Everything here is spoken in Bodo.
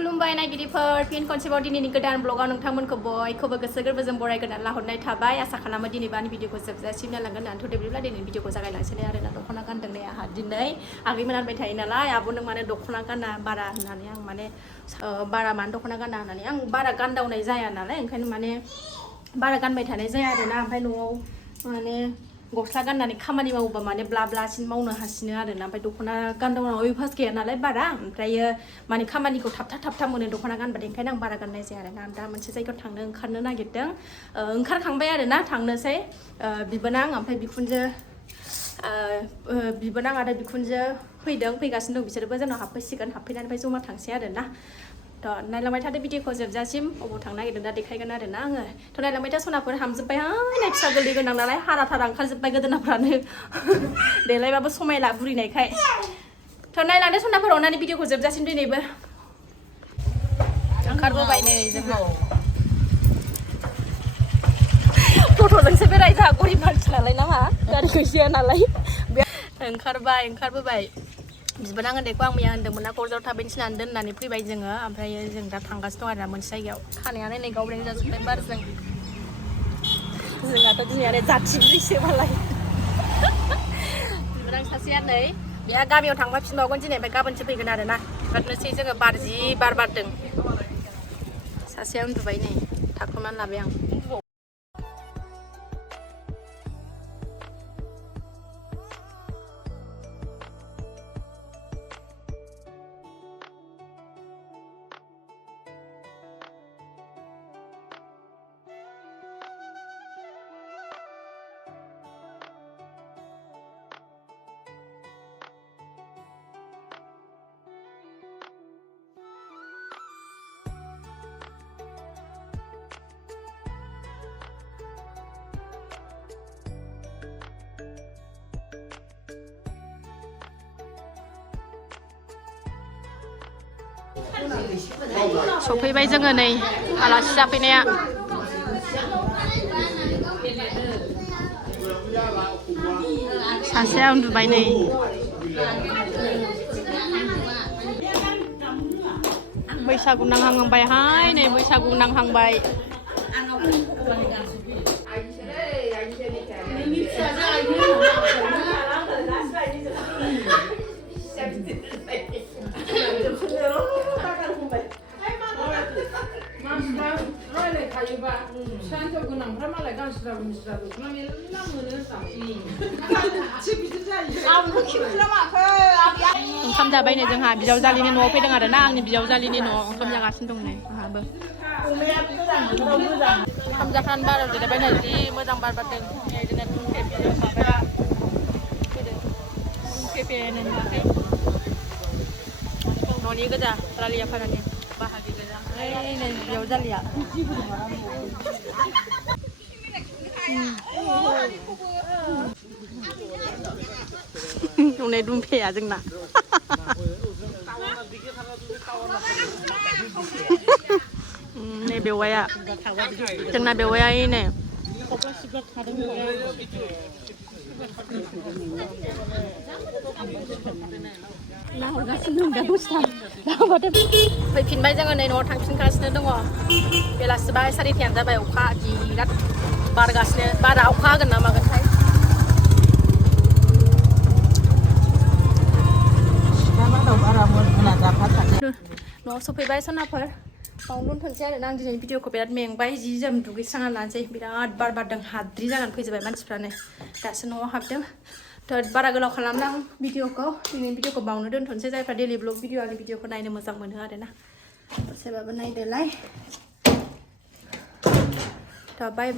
खुलुमबाय नायगिरिफोर फिन खनसेबाव दिनैनि गोदान ब्लगाव नोंथांमोनखौ बयखौबो गोसो गोरबोजों बरायगोरनानै लाहरनाय थाबाय आसा खालामो दिनैबानि भिडिअखौ जोबजासिम नायलांगोन होननानै थ'देब्ला दिनैनि भिडिअखौ जागायलांसैलाय आरोना दख'ना गानदों नै आंहा दिनै आगैमोन होनबाय थायो नालाय आब' नों माने दख'ना गाना बारा होननानै आं माने बारा मानो दख'ना गाना होननानै आं बारा गानदावनाय जाया नालाय ओंखायनो माने बारा गानबाय थानाय जाया आरोना ओमफ्राय न'आव माने गस्ला गाननानै खामानि मावोबा माने ब्ला ब्लासिन मावनो हासिनो आरोना ओमफ्राय दख'ना गानदावनायाव अयभास गैया नालाय बारा ओमफ्रायो माने खामानिखौ थाबथा मोनो दख'ना गानबाथाय ओंखायनो आं बारा गाननाय जाया आरोना दा मोनसे जायगायाव ओंखारनो नागिरदों ओंखारखांबाय आरोना थांनोसै बिबोनां ओमफ्राय बिबोनां आरो बिखुनजो फैगासिनो दं बिसोरबो जोंनाव हाबफैसिगोन हाबफैनानै जमा थांसै आरोना थ' नायलांबाय थादो भिडिअखौ जोबजासिम अबाव थांनो नागिरदों दा देखायगोन आरोना आङो थ' नायलांबाय था सनाफोर हामजोब्बाय नाय फिसा गोरलै गोनां नालाय हारा थारा ओंखारजोब्बाय गोदोनाफ्रानो देलायबाबो समायला बुरिनायखाय थ' नायलांदो सनाफोर अननानै भिडिअखौ जोबजासिम दिनैबो ओंखारबोबाय नै जोंहा टट'जोंसो बेराय जोंहा गरिब मानसि नालाय नामा गारि गैजाया नालाय ओंखारबोबाय बिबोनां उन्दैखौ आं मैया होन्दोंमोन ना क'क्राझाराव थाबैनो थिनानै दोननानै फैबाय जोङो ओमफ्राय जों दा थांगासिनो दं आरोना मोनसे जायगायाव खानायानो नै गावब्रें जाजोब्बाय बारजों जोंहाथ' दिनै आरो जाथिब्रैसो मालाय बिबोनां सासेया नै बेहा गामियाव थांबा फिनबावगोन दिनै ओमफ्राय गाबोनसो फैगोन आरोना ओंखारनोसै जोङो बार बारदों सासेया उन्दुबाय नै थाखुमानानै लाबाय आं सफैबाय जोङो नै आलासि जाफैनाया सासेया उन्दुबाय नै बैसागु नांहांबायहाय नै बैसागु नांहांबाय ओंखाम जाबाय नै जोंहा बिजावजालिनि न'आव फैदों आरोना आंनि बिजावजालिनि न'आव ओंखाम जागासिनो दं नै आंहाबो ओंखाम जाखानानै बाराव जिरायबाय नै जि मोजां बार बारदों न'नि गोजा रालिया फारानि बाहागि गोजा ओमफ्राय नै बिजावजालिया हनै दुमफेया जोंना नै बेवाया जोंना बेवाया नै फैफिनबाय जोङो नै न'आव थांफिनगासिनो दङ बेलासिबा 4:30 जाबाय अखा बिराद बारगासिनो बारा अखा हागोन ना मागोनथाय न'आव सफैबाय सनाफोर बावनो दोनथ'नोसै आरोना आं दिनै भिडिअखौ बिराद मेंबाय जि जोम दुगैस्रांना लानोसै बिराद बार बारदों हाद्रि जानानै फैजोब्बाय मानसिफ्रानो दासो न'आव हाबदों थ' बारा गोलाव खालामला आं दिनैनि भिडिअखौ बावनो दोनथ'नोसै जायफ्रा डेलि ब्लग आंनि भिडिअखौ नायनो मोजां मोनो आरोना दसेबाबो नायदोलाय थ' बाय